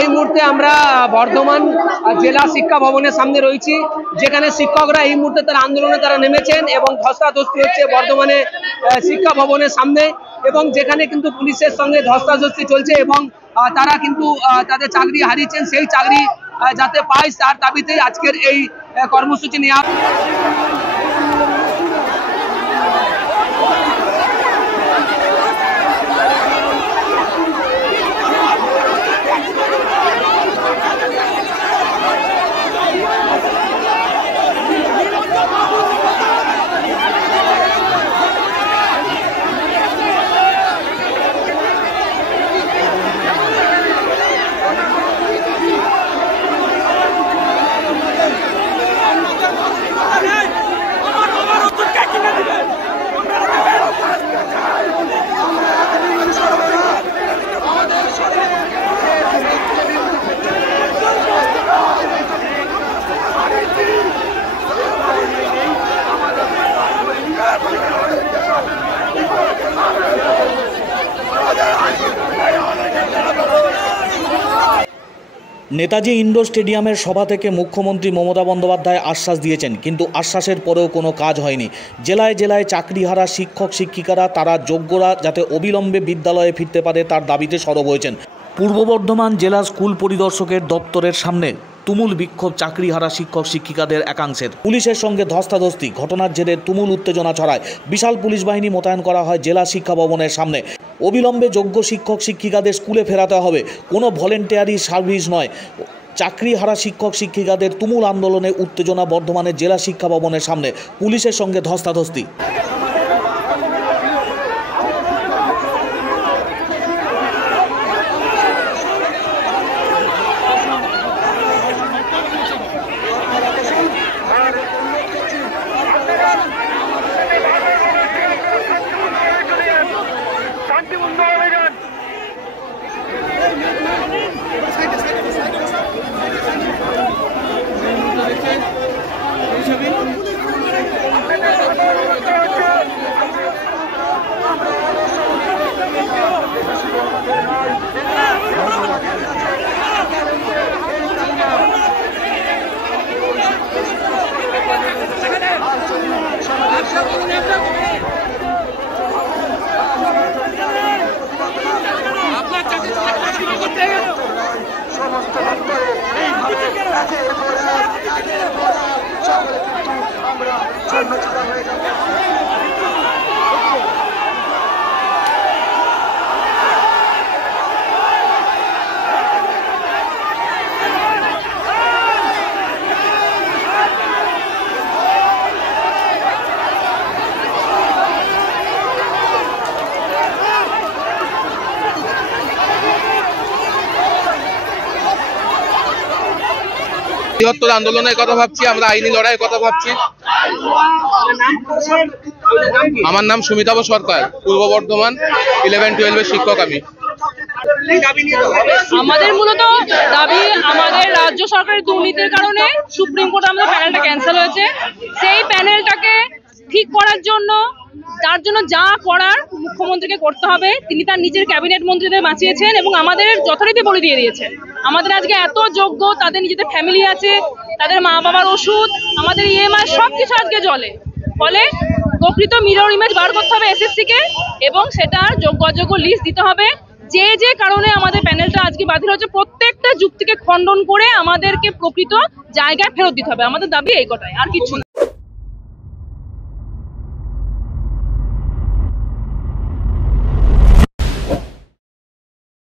এই মুহূর্তে আমরা বর্ধমান জেলা শিক্ষা ভবনের সামনে রয়েছি, যেখানে শিক্ষকরা এই মুহূর্তে তার আন্দোলনে তারা নেমেছেন এবং ধস্তাধস্তি হচ্ছে বর্ধমানে শিক্ষা ভবনের সামনে, এবং যেখানে কিন্তু পুলিশের সঙ্গে ধস্তাধস্তি চলছে এবং তারা কিন্তু তাদের চাকরি হারিয়েছেন, সেই চাকরি যাতে পায় তার দাবিতেই আজকের এই কর্মসূচি নেওয়া। নেতাজি ইন্ডোর স্টেডিয়ামের সভা থেকে মুখ্যমন্ত্রী মমতা বন্দ্যোপাধ্যায় আশ্বাস দিয়েছেন, কিন্তু আশ্বাসের পরেও কোনো কাজ হয়নি। জেলায় জেলায় চাকরিহারা শিক্ষক শিক্ষিকারা তারা যোগ্যরা যাতে অবিলম্বে বিদ্যালয়ে ফিরতে পারে তার দাবিতে সরব হয়েছেন। পূর্ব বর্ধমান জেলা স্কুল পরিদর্শকের দপ্তরের সামনে তুমুল বিক্ষোভ চাকরিহারা শিক্ষক শিক্ষিকাদের একাংশের। পুলিশের সঙ্গে ধস্তাধস্তি, ঘটনার জেরে তুমুল উত্তেজনা ছড়ায়। বিশাল পুলিশ বাহিনী মোতায়েন করা হয় জেলা শিক্ষা ভবনের সামনে। অবিলম্বে যোগ্য শিক্ষক শিক্ষিকাদের স্কুলে ফেরাতে হবে, কোনো ভলেন্টিয়ারি সার্ভিস নয়। চাকরিহারা শিক্ষক শিক্ষিকাদের তুমুল আন্দোলনে উত্তেজনা বর্ধমানের জেলা শিক্ষা ভবনের সামনে, পুলিশের সঙ্গে ধস্তাধস্তি। বৃহত্তর আন্দোলনের কথা ভাবছি, আমরা আইনি লড়াইয়ের কথা ভাবছি। আমার নাম সুমিতাভ সরকার, পূর্ব বর্ধমান 11-12 শিক্ষক আমি। আমাদের মূলত দাবি, আমাদের রাজ্য সরকারের দুর্নীতির কারণে সুপ্রিম কোর্টে আমাদের প্যানেলটা ক্যান্সেল হয়েছে। সেই প্যানেলটাকে ঠিক করার জন্য, তার জন্য যা করার মুখ্যমন্ত্রীকে করতে হবে। তিনি তার নিজের ক্যাবিনেট মন্ত্রীদের বাঁচিয়েছেন এবং আমাদের যথারীতি বলে দিয়ে দিয়েছেন। আমাদের আজকে এত যোগ্য, তাদের নিজেদের ফ্যামিলি আছে, তাদের মা বাবার ওষুধ, আমাদের EMI সবকিছু আজকে জলে। ফলে প্রকৃত মিরর ইমেজ বার করতে হবে SSC কে, এবং সেটার যোগ্য অযোগ্য লিস্ট দিতে হবে। যে যে কারণে আমাদের প্যানেলটা আজকে বাতিল হচ্ছে, প্রত্যেকটা যুক্তিকে খণ্ডন করে আমাদেরকে প্রকৃত জায়গায় ফেরত দিতে হবে। আমাদের দাবি এই কটাই, আর কিছু না।